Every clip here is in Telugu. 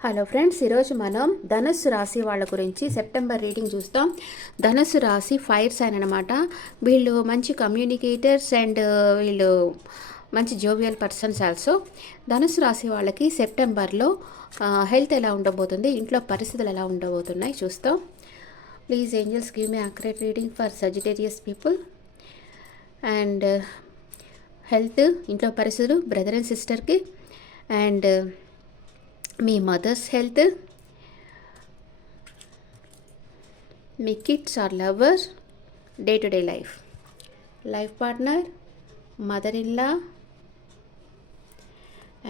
హలో ఫ్రెండ్స్, ఈరోజు మనం ధనుస్సు రాశి వాళ్ళ గురించి సెప్టెంబర్ రీడింగ్ చూస్తాం. ధనుస్సు రాశి ఫైర్ సైన్ అనమాట. వీళ్ళు మంచి కమ్యూనికేటర్స్ అండ్ వీళ్ళు మంచి జోవియల్ పర్సన్స్ ఆల్సో. ధనుస్సు రాశి వాళ్ళకి సెప్టెంబర్లో హెల్త్ ఎలా ఉండబోతుంది, ఇంట్లో పరిస్థితులు ఎలా ఉండబోతున్నాయి చూస్తాం. Please angels give me accurate reading for Sagittarius people. And health, ఇంట్లో పరిస్థితులు, బ్రదర్ అండ్ సిస్టర్కి, అండ్ మీ మదర్స్ హెల్త్, మీ kids or lover, day to day life, life partner, mother in law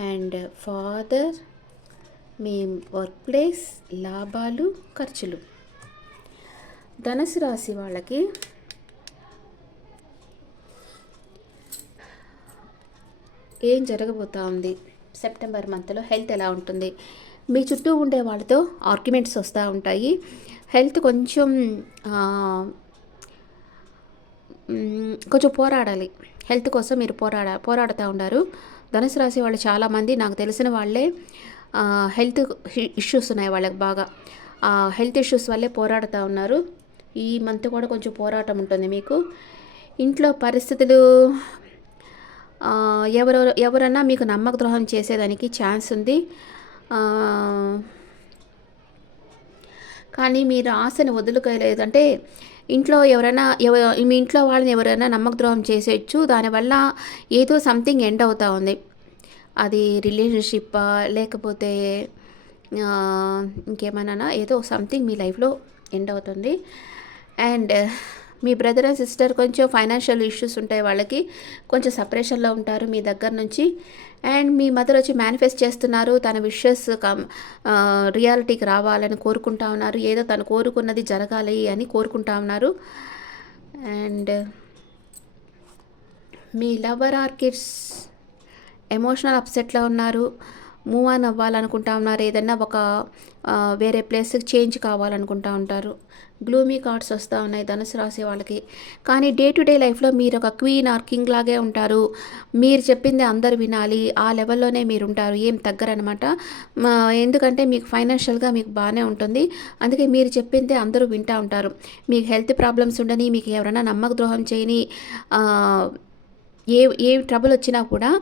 and father, మీ వర్క్ ప్లేస్, లాభాలు, ఖర్చులు. ధనుసు రాశి వాళ్ళకి ఏం జరగబోతా ఉంది, సెప్టెంబర్ మంత్లో హెల్త్ ఎలా ఉంటుంది, మీ చుట్టూ ఉండే వాళ్ళతో ఆర్గ్యుమెంట్స్ వస్తూ ఉంటాయి. హెల్త్ కొంచెం పోరాడాలి. హెల్త్ కోసం మీరు పోరాడుతూ ఉన్నారు. ధనుసు రాశి వాళ్ళు చాలామంది, నాకు తెలిసిన వాళ్ళే హెల్త్ ఇష్యూస్ ఉన్నాయి వాళ్ళకి బాగా. హెల్త్ ఇష్యూస్ వల్లే పోరాడుతూ ఉన్నారు. ఈ మంత్ కూడా కొంచెం పోరాటం ఉంటుంది మీకు. ఇంట్లో పరిస్థితులు, ఎవరన్నా మీకు నమ్మక ద్రోహం చేసేదానికి ఛాన్స్ ఉంది. కానీ మీరు ఆశను వదులుకోలేదు. అంటే ఇంట్లో ఎవరైనా మీ ఇంట్లో వాళ్ళని ఎవరైనా నమ్మక ద్రోహం చేసేయచ్చు. దానివల్ల ఏదో సంథింగ్ ఎండ్ అవుతూ ఉంది. అది రిలేషన్షిప్పా లేకపోతే ఇంకేమైనా ఏదో సంథింగ్ మీ లైఫ్లో ఎండ్ అవుతుంది. అండ్ మీ బ్రదర్ అండ్ సిస్టర్ కొంచెం ఫైనాన్షియల్ ఇష్యూస్ ఉంటాయి, వాళ్ళకి కొంచెం సపరేషన్లో ఉంటారు మీ దగ్గర నుంచి. అండ్ మీ మదర్ వచ్చి మేనిఫెస్ట్ చేస్తున్నారు, తన విషెస్ రియాలిటీకి రావాలని కోరుకుంటా ఉన్నారు. ఏదో తను కోరుకున్నది జరగాలి అని కోరుకుంటా ఉన్నారు. అండ్ మీ లవర్ ఆర్ కిడ్స్ ఎమోషనల్ అప్సెట్లో ఉన్నారు, మూవ్ ఆన్ అవ్వాలనుకుంటా ఉన్నారు. ఏదన్నా ఒక వేరే ప్లేస్కి చేంజ్ కావాలనుకుంటా ఉంటారు. గ్లూమీ కార్డ్స్ వస్తూ ఉన్నాయి ధనుసు రాశి వాళ్ళకి. కానీ డే టు డే లైఫ్లో మీరు ఒక క్వీన్ ఆర్ కింగ్ లాగే ఉంటారు. మీరు చెప్పింది అందరు వినాలి, ఆ లెవెల్లోనే మీరు ఉంటారు, ఏం తగ్గరనమాట. ఎందుకంటే మీకు ఫైనాన్షియల్గా మీకు బాగానే ఉంటుంది. అందుకే మీరు చెప్పింది అందరూ వింటూ ఉంటారు. మీకు హెల్త్ ప్రాబ్లమ్స్ ఉండని, మీకు ఎవరైనా నమ్మక ద్రోహం చేయని, ఏ ట్రబుల్ వచ్చినా కూడా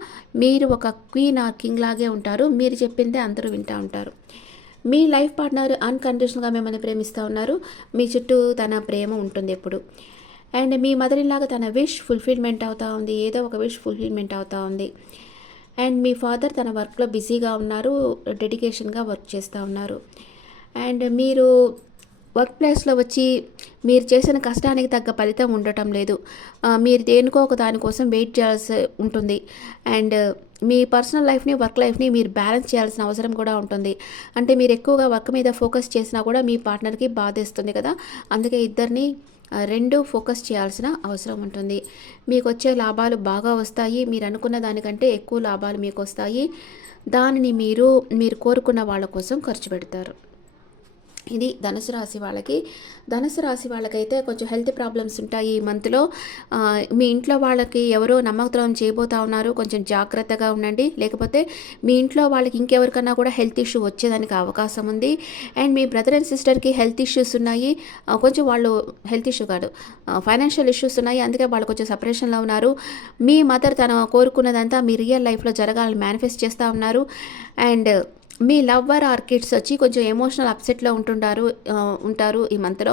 మీరు ఒక క్వీన్ ఆర్ కింగ్ లాగే ఉంటారు. మీరు చెప్పిందే అందరూ వింటూ ఉంటారు. మీ లైఫ్ పార్ట్నర్ అన్కండిషనల్గా మిమ్మల్ని ప్రేమిస్తూ ఉన్నారు. మీ చుట్టూ తన ప్రేమ ఉంటుంది ఎప్పుడు. అండ్ మీ మదర్ ఇన్లాగా తన విష్ ఫుల్ఫిల్మెంట్ అవుతూ ఉంది, ఏదో ఒక విష్ ఫుల్ఫిల్మెంట్ అవుతూ ఉంది. అండ్ మీ ఫాదర్ తన వర్క్లో బిజీగా ఉన్నారు, డెడికేషన్గా వర్క్ చేస్తూ ఉన్నారు. అండ్ మీరు వర్క్ ప్లేస్లో వచ్చి మీరు చేసిన కష్టానికి తగ్గ ఫలితం ఉండటం లేదు. మీరు దేనికో ఒక దానికోసం వెయిట్ చేయాల్సి ఉంటుంది. అండ్ మీ పర్సనల్ లైఫ్ని, వర్క్ లైఫ్ని మీరు బ్యాలెన్స్ చేయాల్సిన అవసరం కూడా ఉంటుంది. అంటే మీరు ఎక్కువగా వర్క్ మీద ఫోకస్ చేసినా కూడా మీ పార్ట్నర్కి బాధేస్తుంది కదా. అందుకే ఇద్దరిని రెండు ఫోకస్ చేయాల్సిన అవసరం ఉంటుంది. మీకు వచ్చే లాభాలు బాగా వస్తాయి. మీరు అనుకున్న దానికంటే ఎక్కువ లాభాలు మీకు వస్తాయి. దానిని మీరు కోరుకున్న వాళ్ళ కోసం ఖర్చు పెడతారు. ఇది ధనుసు రాశి వాళ్ళకి. ధనుసు రాశి వాళ్ళకైతే కొంచెం హెల్త్ ప్రాబ్లమ్స్ ఉంటాయి ఈ మంత్లో. మీ ఇంట్లో వాళ్ళకి ఎవరో నమ్మకద్రోహం చేయబోతా ఉన్నారు, కొంచెం జాగ్రత్తగా ఉండండి. లేకపోతే మీ ఇంట్లో వాళ్ళకి ఇంకెవరికన్నా కూడా హెల్త్ ఇష్యూ వచ్చేదానికి అవకాశం ఉంది. అండ్ మీ బ్రదర్ అండ్ సిస్టర్కి హెల్త్ ఇష్యూస్ ఉన్నాయి. కొంచెం వాళ్ళు హెల్త్ ఇష్యూ కాదు, ఫైనాన్షియల్ ఇష్యూస్ ఉన్నాయి. అందుకే వాళ్ళు కొంచెం సపరేషన్లో ఉన్నారు. మీ మదర్ తన కోరుకున్నదంతా మీ రియల్ లైఫ్లో జరగాలని మేనిఫెస్ట్ చేస్తూ ఉన్నారు. అండ్ మీ లవ్వర్ ఆర్ కిడ్స్ వచ్చి కొంచెం ఎమోషనల్ అప్సెట్లో ఉంటారు ఈ మంత్లో.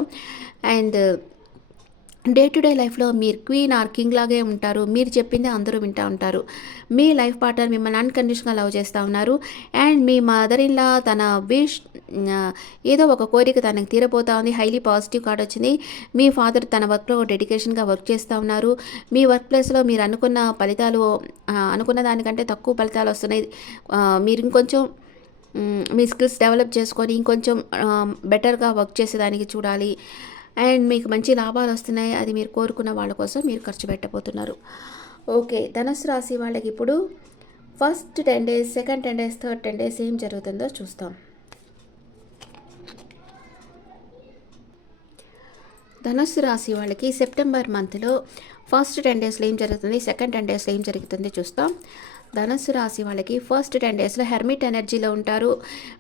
అండ్ డే టు డే లైఫ్లో మీరు క్వీన్ ఆర్ కింగ్ లాగే ఉంటారు. మీరు చెప్పింది అందరూ వింటూ ఉంటారు. మీ లైఫ్ పార్ట్నర్ మిమ్మల్ని అన్కండిషనల్గా లవ్ చేస్తూ ఉన్నారు. అండ్ మీ మదర్ ఇన్ లా తన విష్, ఏదో ఒక కోరిక తనకు తీరబోతా ఉంది. హైలీ పాజిటివ్ కార్డ్ వచ్చింది. మీ ఫాదర్ తన వర్క్లో డెడికేషన్గా వర్క్ చేస్తూ ఉన్నారు. మీ వర్క్ ప్లేస్లో మీరు అనుకున్న ఫలితాలు, అనుకున్న దానికంటే తక్కువ ఫలితాలు వస్తున్నాయి. మీరు ఇంకొంచెం మీ స్కిల్స్ డెవలప్ చేసుకొని ఇంకొంచెం బెటర్గా వర్క్ చేసేదానికి చూడాలి. అండ్ మీకు మంచి లాభాలు వస్తున్నాయి. అది మీరు కోరుకున్న వాళ్ళ కోసం మీరు ఖర్చు పెట్టబోతున్నారు. ఓకే, ధనుసు రాశి వాళ్ళకి ఇప్పుడు first 10 days, second 10 days, third 10 days ఏం జరుగుతుందో చూస్తాం. ధనుసు రాశి వాళ్ళకి సెప్టెంబర్ మంత్లో ఫస్ట్ 10 daysలో ఏం జరుగుతుంది, సెకండ్ 10 daysలో ఏం జరుగుతుంది చూస్తాం. ధనుస్సు రాశి వాళ్ళకి ఫస్ట్ 10 డేస్లో హెర్మిట్ ఎనర్జీలో ఉంటారు.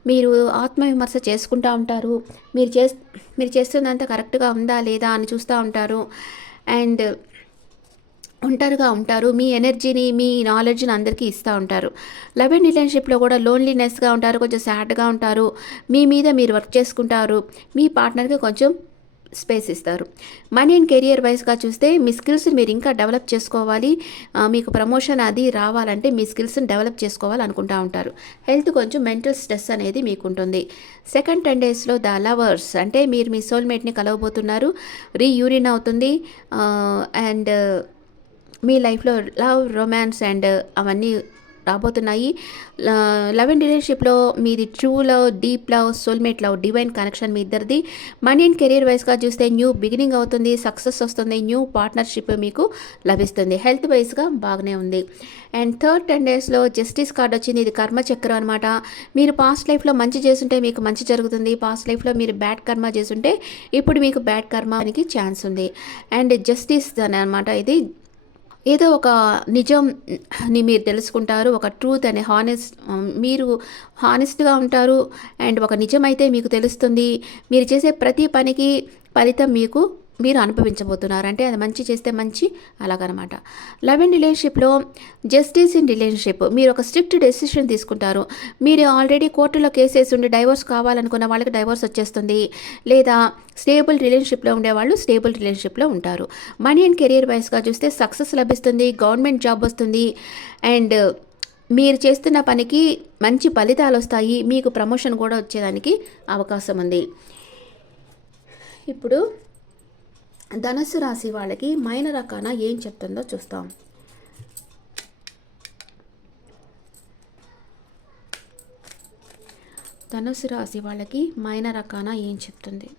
మీరు ఆత్మవిమర్శ చేసుకుంటూ ఉంటారు. మీరు చేస్ మీరు చేస్తున్నంత కరెక్ట్గా ఉందా లేదా అని చూస్తూ ఉంటారు. అండ్ ఒంటరిగా ఉంటారు. మీ ఎనర్జీని, మీ నాలెడ్జ్ని అందరికీ ఇస్తూ ఉంటారు. లవ్ అండ్ రిలేషన్షిప్లో కూడా లోన్లీనెస్గా ఉంటారు, కొంచెం సాడ్గా ఉంటారు. మీ మీద మీరు వర్క్ చేసుకుంటారు. మీ పార్ట్నర్కి కొంచెం స్పేస్ ఇస్తారు. మనీ అండ్ కెరియర్ వైజ్గా చూస్తే మీ స్కిల్స్ని మీరు ఇంకా డెవలప్ చేసుకోవాలి. మీకు ప్రమోషన్ అది రావాలంటే మీ స్కిల్స్ని డెవలప్ చేసుకోవాలి అనుకుంటూ ఉంటారు. హెల్త్ కొంచెం మెంటల్ స్ట్రెస్ అనేది మీకు ఉంటుంది. సెకండ్ 10 డేస్లో ద లవర్స్ అంటే మీరు మీ సోల్మేట్ని కలవబోతున్నారు. రీయూనియన్ అవుతుంది. అండ్ మీ లైఫ్లో లవ్, రొమాన్స్ అండ్ అవన్నీ రాబోతున్నాయి. లవ్ అండ్ రిలేషన్షిప్లో మీది true love, deep love, soulmate love, divine connection మీ ఇద్దరిది. మనీ అండ్ కెరీర్ వైజ్గా చూస్తే న్యూ బిగినింగ్ అవుతుంది, సక్సెస్ వస్తుంది, న్యూ పార్ట్నర్షిప్ మీకు లభిస్తుంది. హెల్త్ వైజ్గా బాగానే ఉంది. అండ్ థర్డ్ 10 డేస్లో జస్టిస్ కార్డ్ వచ్చింది. ఇది కర్మచక్రం అనమాట. మీరు పాస్ట్ లైఫ్లో మంచి చేస్తుంటే మీకు మంచి జరుగుతుంది. పాస్ట్ లైఫ్లో మీరు బ్యాడ్ కర్మ చేస్తుంటే ఇప్పుడు మీకు బ్యాడ్ కర్మకి ఛాన్స్ ఉంది. అండ్ జస్టిస్ అని అనమాట. ఇది ఏదో ఒక నిజంని మీరు తెలుసుకుంటారు. ఒక ట్రూత్ అనే మీరు హానెస్ట్గా ఉంటారు. అండ్ ఒక నిజమైతే మీకు తెలుస్తుంది. మీరు చేసే ప్రతి పనికి ఫలితం మీరు అనుభవించబోతున్నారు. అంటే అది మంచి చేస్తే మంచి అలాగనమాట. లవ్ అండ్ రిలేషన్షిప్లో జస్టిస్ ఇన్ రిలేషన్షిప్ మీరు ఒక స్ట్రిక్ట్ డెసిషన్ తీసుకుంటారు. మీరు ఆల్రెడీ కోర్టులో కేసు వేసి ఉండి డైవోర్స్ కావాలనుకున్న వాళ్ళకి డైవోర్స్ వచ్చేస్తుంది. లేదా స్టేబుల్ రిలేషన్షిప్లో ఉండేవాళ్ళు స్టేబుల్ రిలేషన్షిప్లో ఉంటారు. మనీ అండ్ కెరీర్ వైజ్గా చూస్తే సక్సెస్ లభిస్తుంది, గవర్నమెంట్ జాబ్ వస్తుంది. అండ్ మీరు చేస్తున్న పనికి మంచి ఫలితాలు వస్తాయి. మీకు ప్రమోషన్ కూడా వచ్చేదానికి అవకాశం ఉంది. ఇప్పుడు ధనుస్సు రాశి వాళ్ళకి మైన రకాన ఏం చెప్తుందో చూస్తాం. ధనుస్సు రాశి వాళ్ళకి మైన రకాన ఏం చెప్తుంది?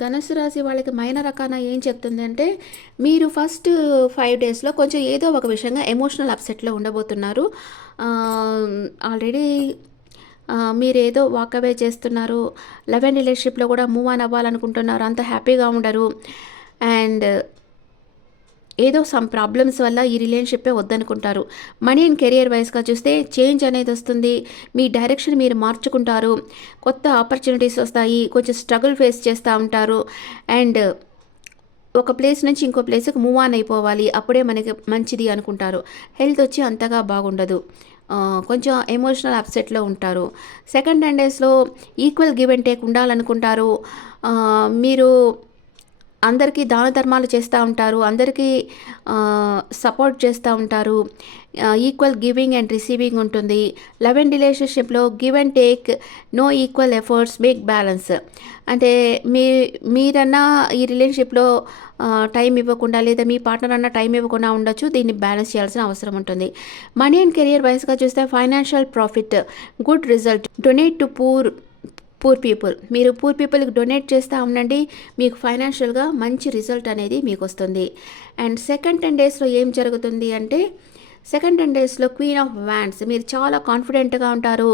ధనుసు రాశి వాళ్ళకి మైన రకాన ఏం చెప్తుంది అంటే మీరు ఫస్ట్ 5 డేస్లో కొంచెం ఏదో ఒక విషయంగా ఎమోషనల్ అప్సెట్లో ఉండబోతున్నారు. ఆల్రెడీ మీరేదో వాక్ అవే చేస్తున్నారు. లవ్ అండ్ రిలేషన్షిప్లో కూడా మూవ్ ఆన్ అవ్వాలనుకుంటున్నారు. అంత హ్యాపీగా ఉండరు. అండ్ ఏదో సమ్ ప్రాబ్లమ్స్ వల్ల ఈ రిలేషన్షిప్పే వద్దనుకుంటారు. మనీ అండ్ కెరియర్ వైజ్గా చూస్తే చేంజ్ అనేది వస్తుంది. మీ డైరెక్షన్ మీరు మార్చుకుంటారు. కొత్త ఆపర్చునిటీస్ వస్తాయి. కొంచెం స్ట్రగుల్ ఫేస్ చేస్తూ ఉంటారు. అండ్ ఒక ప్లేస్ నుంచి ఇంకో ప్లేస్కి మూవ్ ఆన్ అయిపోవాలి, అప్పుడే మనకి మంచిది అనుకుంటారు. హెల్త్ వచ్చి అంతగా బాగుండదు. కొంచెం ఎమోషనల్ అప్సెట్లో ఉంటారు. సెకండ్ 10 డేస్లో ఈక్వల్ గివ్ అండ్ టేక్ ఉండాలనుకుంటారు. మీరు అందరికీ దాన ధర్మాలు చేస్తూ ఉంటారు. అందరికీ సపోర్ట్ చేస్తూ ఉంటారు. ఈక్వల్ గివింగ్ అండ్ రిసీవింగ్ ఉంటుంది. లవ్ అండ్ రిలేషన్షిప్లో give and take, no equal efforts, make balance. అంటే మీరన్నా ఈ రిలేషన్షిప్లో టైం ఇవ్వకుండా లేదా మీ పార్ట్నర్ అన్న టైం ఇవ్వకుండా ఉండొచ్చు. దీన్ని బ్యాలెన్స్ చేయాల్సిన అవసరం ఉంటుంది. మనీ అండ్ కెరియర్ వైస్గా చూస్తే financial profit, good result, donate to poor people. మీరు పూర్ పీపుల్కి డొనేట్ చేస్తూ ఉండండి. మీకు ఫైనాన్షియల్గా మంచి రిజల్ట్ అనేది మీకు వస్తుంది. అండ్ సెకండ్ 10 డేస్లో ఏం జరుగుతుంది అంటే సెకండ్ 10 డేస్లో క్వీన్ ఆఫ్ వ్యాండ్స్. మీరు చాలా కాన్ఫిడెంట్గా ఉంటారు.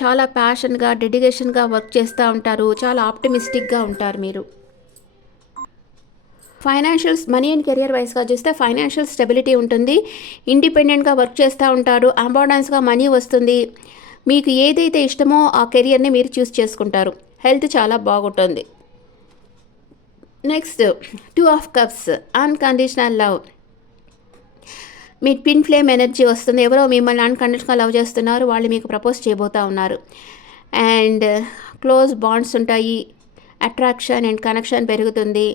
చాలా ప్యాషన్గా, డెడికేషన్గా వర్క్ చేస్తూ ఉంటారు. చాలా ఆప్టిమిస్టిక్గా ఉంటారు మీరు. ఫైనాన్షియల్స్, మనీ అండ్ కెరియర్ వైస్గా చూస్తే ఫైనాన్షియల్ స్టెబిలిటీ ఉంటుంది. ఇండిపెండెంట్గా వర్క్ చేస్తూ ఉంటారు. అబాండెన్స్గా మనీ వస్తుంది. మీకు ఏదైతే ఇష్టమో ఆ కెరియర్ని మీరు చూస్ చేసుకుంటారు. హెల్త్ చాలా బాగుంటుంది. Next 2 of cups, unconditional love. Me twin flame energy వస్తుంది. ఎవరో మిమ్మల్ని అన్కండిషనల్గా లవ్ చేస్తున్నారు. వాళ్ళు మీకు ప్రపోజ్ చేయబోతూ ఉన్నారు. అండ్ క్లోజ్ బాండ్స్ ఉంటాయి. అట్రాక్షన్ అండ్ కనెక్షన్ పెరుగుతుంది.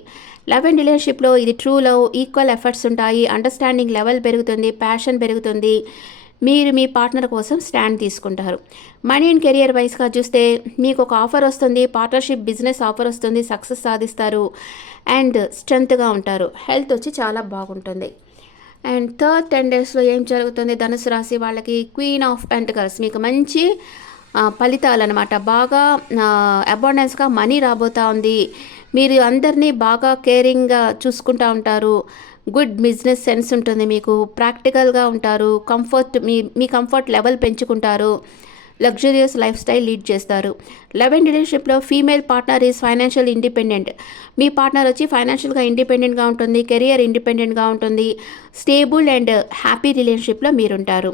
లవ్ అండ్ రిలేషన్షిప్లో ఇది ట్రూ లవ్, ఈక్వల్ ఎఫర్ట్స్ ఉంటాయి. అండర్స్టాండింగ్ లెవెల్ పెరుగుతుంది. ప్యాషన్ పెరుగుతుంది. మీరు మీ పార్ట్నర్ కోసం స్టాండ్ తీసుకుంటారు. మనీ అండ్ కెరియర్ వైస్గా చూస్తే మీకు ఒక ఆఫర్ వస్తుంది. పార్ట్నర్షిప్ బిజినెస్ ఆఫర్ వస్తుంది. సక్సెస్ సాధిస్తారు. అండ్ స్ట్రెంత్గా ఉంటారు. హెల్త్ వచ్చి చాలా బాగుంటుంది. అండ్ థర్డ్ 10 డేస్లో ఏం జరుగుతుంది? ధనుసు రాశి వాళ్ళకి క్వీన్ ఆఫ్ పెంటకల్స్. మీకు మంచి ఫలితాలు అనమాట. బాగా అబాండెన్స్గా మనీ రాబోతూ ఉంది. మీరు అందరినీ బాగా కేరింగ్గా చూసుకుంటూ ఉంటారు. గుడ్ బిజినెస్ సెన్స్ ఉంటుంది. మీకు ప్రాక్టికల్గా ఉంటారు. కంఫర్ట్ మీ కంఫర్ట్ లెవెల్ పెంచుకుంటారు. లగ్జరియస్ లైఫ్ స్టైల్ లీడ్ చేస్తారు. లవ్ అండ్ రిలేషన్షిప్లో female partner is financial independent. Me partner వచ్చి ఫైనాన్షియల్గా ఇండిపెండెంట్గా ఉంటుంది, కెరియర్ ఇండిపెండెంట్గా ఉంటుంది, స్టేబుల్ అండ్ హ్యాపీ రిలేషన్షిప్లో మీరుంటారు.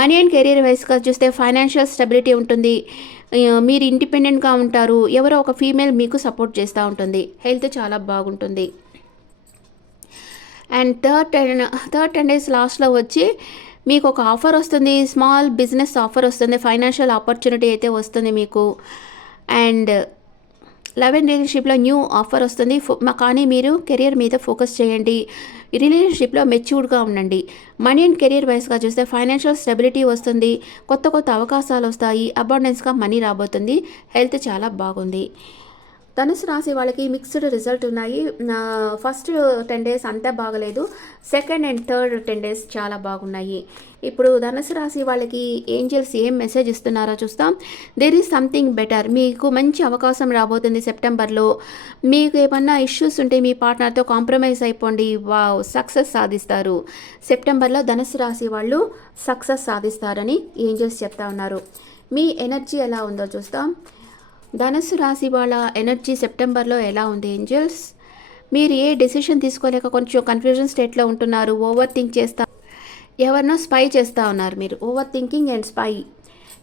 మనీ అండ్ కెరియర్ వైస్గా చూస్తే ఫైనాన్షియల్ స్టెబిలిటీ ఉంటుంది, మీరు ఇండిపెండెంట్గా ఉంటారు, ఎవరో ఒక ఫీమేల్ మీకు సపోర్ట్ చేస్తూ ఉంటుంది, హెల్త్ చాలా బాగుంటుంది. అండ్ థర్డ్ 10 డేస్ లాస్ట్లో వచ్చి మీకు ఒక ఆఫర్ వస్తుంది, స్మాల్ బిజినెస్ ఆఫర్ వస్తుంది, ఫైనాన్షియల్ ఆపర్చునిటీ అయితే వస్తుంది మీకు. అండ్ లవ్ అండ్ రిలేషన్షిప్లో న్యూ ఆఫర్ వస్తుంది, కానీ మీరు కెరియర్ మీద ఫోకస్ చేయండి, రిలేషన్షిప్లో మెచ్యూర్డ్గా ఉండండి. మనీ అండ్ కెరియర్ వైస్గా చూస్తే ఫైనాన్షియల్ స్టెబిలిటీ వస్తుంది, కొత్త కొత్త అవకాశాలు వస్తాయి, అబాండెన్స్గా మనీ రాబోతుంది, హెల్త్ చాలా బాగుంది. ధనుసు రాశి వాళ్ళకి మిక్స్డ్ రిజల్ట్ ఉన్నాయి. ఫస్ట్ 10 డేస్ అంతా బాగలేదు, సెకండ్ అండ్ థర్డ్ 10 డేస్ చాలా బాగున్నాయి. ఇప్పుడు ధనుసు రాశి వాళ్ళకి ఏంజల్స్ ఏం మెసేజ్ ఇస్తున్నారో చూస్తాం. దేర్ ఈజ్ సంథింగ్ బెటర్, మీకు మంచి అవకాశం రాబోతుంది సెప్టెంబర్లో. మీకు ఏమన్నా ఇష్యూస్ ఉంటే మీ పార్ట్నర్తో కాంప్రమైజ్ అయిపోండి, వావ్ సక్సెస్ సాధిస్తారు. సెప్టెంబర్లో ధనుసు రాశి వాళ్ళు సక్సెస్ సాధిస్తారని ఏంజల్స్ చెప్తా ఉన్నారు. మీ ఎనర్జీ ఎలా ఉందో చూస్తాం. ధనుసు రాశి వాళ్ళ ఎనర్జీ సెప్టెంబర్లో ఎలా ఉంది ఏంజల్స్? మీరు ఏ డెసిషన్ తీసుకోలేక కొంచెం కన్ఫ్యూజన్ స్టేట్లో ఉంటున్నారు, ఓవర్ థింక్ చేస్తా, ఎవరినో స్పై చేస్తూ ఉన్నారు మీరు, ఓవర్ థింకింగ్ అండ్ స్పై,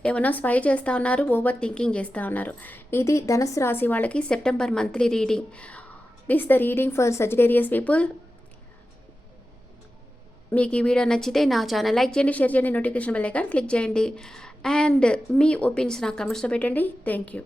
ఎవరినో స్పై చేస్తూ ఉన్నారు, ఓవర్ థింకింగ్ చేస్తూ ఉన్నారు. ఇది ధనుసు రాశి వాళ్ళకి September monthly reading. This the reading for Sagittarius people. మీకు ఈ వీడియో నచ్చితే నా ఛానల్ లైక్ చేయండి, షేర్ చేయండి, నోటిఫికేషన్ బెల్ ఐకాన్ క్లిక్ చేయండి, అండ్ మీ ఒపీనియన్స్ నాకు కమెంట్స్లో పెట్టండి. Thank you.